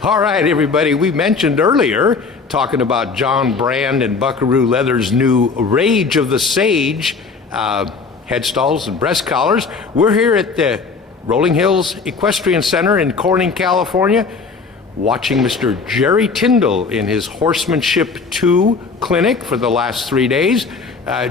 All right, everybody, we mentioned earlier, talking about John Brand and Buckaroo Leather's new Rage of the Sage headstalls and breast collars. We're here at the Rolling Hills Equestrian Center in Corning, California, watching Mr. Jerry Tindell in his Horsemanship 2 clinic for the last 3 days.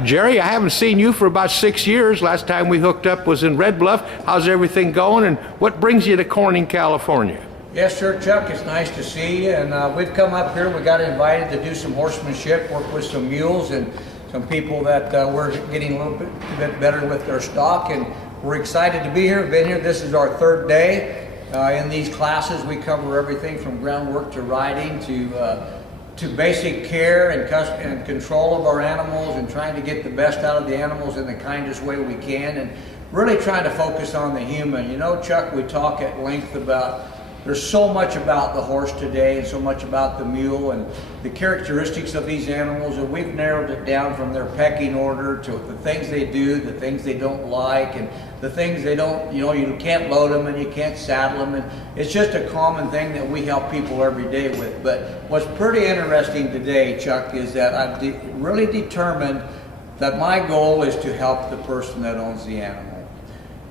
Jerry, I haven't seen you for about 6 years. Last time we hooked up was in Red Bluff. How's everything going, and what brings you to Corning, California? Yes, sir, Chuck. It's nice to see you. And we've come up here. We got invited to do some horsemanship, work with some mules and some people that we're getting a little bit better with their stock. And we're excited to be here. We've been here. This is our third day. In these classes, we cover everything from groundwork to riding to basic care and control of our animals, and trying to get the best out of the animals in the kindest way we can, and really trying to focus on the human. You know, Chuck, we talk at length about there's so much about the horse today and so much about the mule and the characteristics of these animals, and we've narrowed it down from their pecking order to the things they do, the things they don't like, and the things they don't, you know, you can't load them and you can't saddle them, and it's just a common thing that we help people every day with. But what's pretty interesting today, Chuck, is that I've really determined that my goal is to help the person that owns the animal.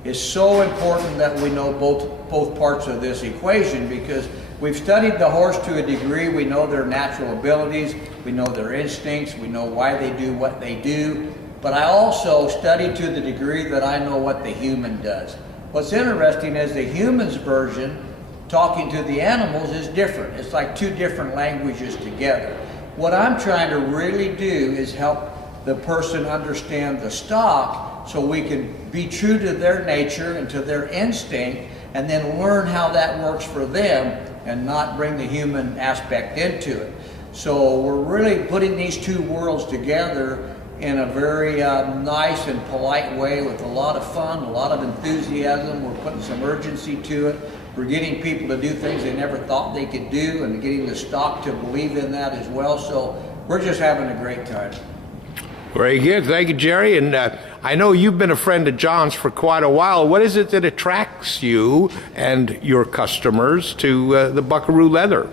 It's so important that we know both parts of this equation, because we've studied the horse to a degree. We know their natural abilities, we know their instincts, we know why they do what they do, but I also study to the degree that I know what the human does. What's interesting is the human's version, talking to the animals, is different. It's like two different languages together. What I'm trying to really do is help the person understand the stock, so we can be true to their nature and to their instinct, and then learn how that works for them and not bring the human aspect into it. So we're really putting these two worlds together in a very nice and polite way, with a lot of fun, a lot of enthusiasm. We're putting some urgency to it. We're getting people to do things they never thought they could do, and getting the stock to believe in that as well. So we're just having a great time. Very good. Thank you, Jerry. And I know you've been a friend of John's for quite a while. What is it that attracts you and your customers to the Buckaroo Leather?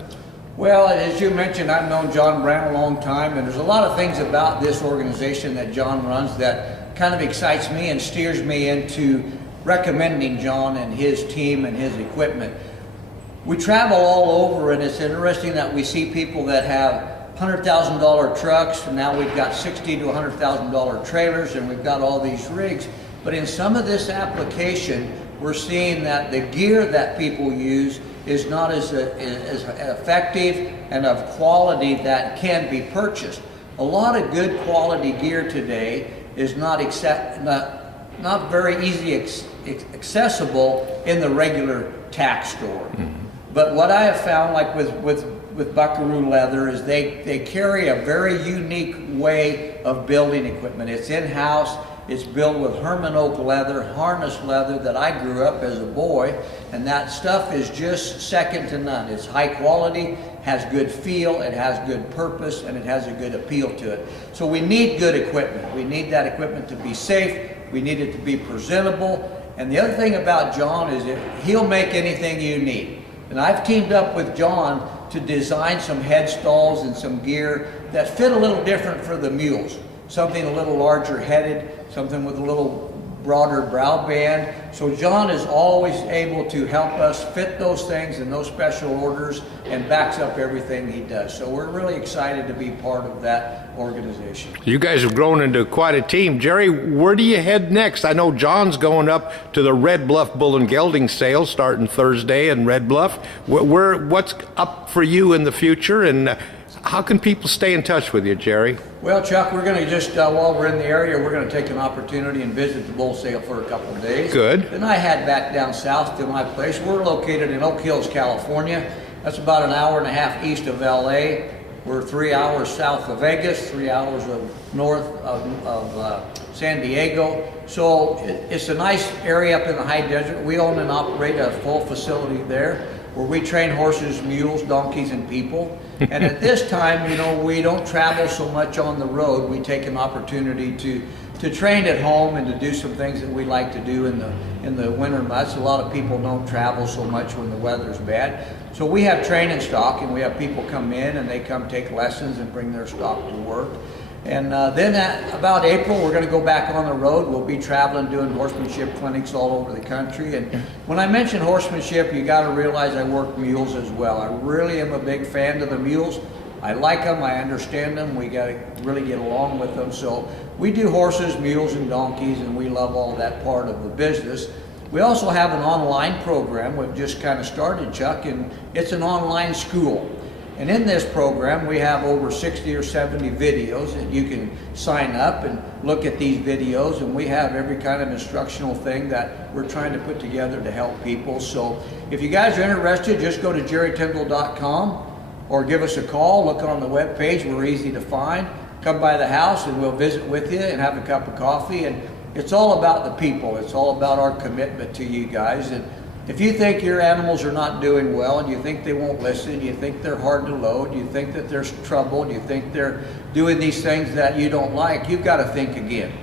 Well, as you mentioned, I've known John Brand a long time, and there's a lot of things about this organization that John runs that kind of excites me and steers me into recommending John and his team and his equipment. We travel all over, and it's interesting that we see people that have $100,000 trucks, and now we've got $60,000 to $100,000 trailers, and we've got all these rigs. But in some of this application, we're seeing that the gear that people use is not as effective and of quality that can be purchased. A lot of good quality gear today is not very easy accessible in the regular tack store. Mm-hmm. But what I have found, like with Buckaroo Leather, is they carry a very unique way of building equipment. It's in-house. It's built with Herman oak leather, harness leather that I grew up as a boy, and that stuff is just second to none. It's high quality, has good feel, it has good purpose, and it has a good appeal to it. So we need good equipment. We need that equipment to be safe. We need it to be presentable. And the other thing about John is that he'll make anything you need. And I've teamed up with John to design some headstalls and some gear that fit a little different for the mules. Something a little larger headed, something with a little broader brow band. So John is always able to help us fit those things in those special orders, and backs up everything he does. So we're really excited to be part of that organization. You guys have grown into quite a team. Jerry, where do you head next? I know John's going up to the Red Bluff Bull and Gelding sale starting Thursday in Red Bluff. What's up for you in the future, and how can people stay in touch with you, Jerry? Well, Chuck, we're going to just, while we're in the area, we're going to take an opportunity and visit the bull sale for a couple of days. Good. Then I head back down south to my place. We're located in Oak Hills, California. That's about an hour and a half east of LA. We're 3 hours south of Vegas, 3 hours north of San Diego. So it's a nice area up in the high desert. We own and operate a full facility there, where we train horses, mules, donkeys, and people. And at this time, you know, we don't travel so much on the road. We take an opportunity to train at home and to do some things that we like to do in the winter months. A lot of people don't travel so much when the weather's bad. So we have training stock, and we have people come in and they come take lessons and bring their stock to work. And then at about April, we're going to go back on the road. We'll be traveling, doing horsemanship clinics all over the country. And when I mention horsemanship, you got to realize I work mules as well. I really am a big fan of the mules. I like them, I understand them, we got to really get along with them. So we do horses, mules, and donkeys, and we love all that part of the business. We also have an online program we've just kind of started, Chuck, and it's an online school. And in this program, we have over 60 or 70 videos that you can sign up and look at these videos, and we have every kind of instructional thing that we're trying to put together to help people. So if you guys are interested, just go to jerrytindell.com or give us a call, look on the web page, we're easy to find. Come by the house and we'll visit with you and have a cup of coffee. And it's all about the people. It's all about our commitment to you guys. And if you think your animals are not doing well, and you think they won't listen, you think they're hard to load, you think that there's trouble, you think they're doing these things that you don't like, you've got to think again.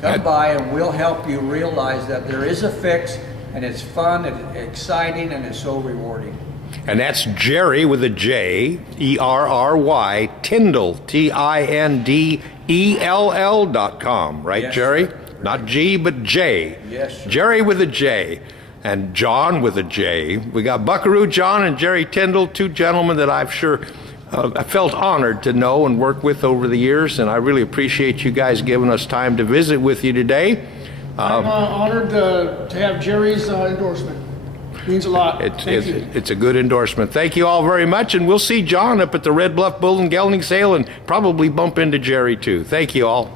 Come by and we'll help you realize that there is a fix, and it's fun and exciting and it's so rewarding. And that's Jerry with a J, E-R-R-Y, Tindell, Tindell.com, right, Yes, Jerry? sir. Not G, but J. Yes, sir. Jerry with a J. And John with a J. We got Buckaroo John and Jerry Tindell, two gentlemen that I've I felt honored to know and work with over the years, and I really appreciate you guys giving us time to visit with you today. I'm honored to have Jerry's endorsement. Means a lot. Thank you. It's a good endorsement. Thank you all very much, and we'll see John up at the Red Bluff Bull and Gelding Sale and probably bump into Jerry too. Thank you all.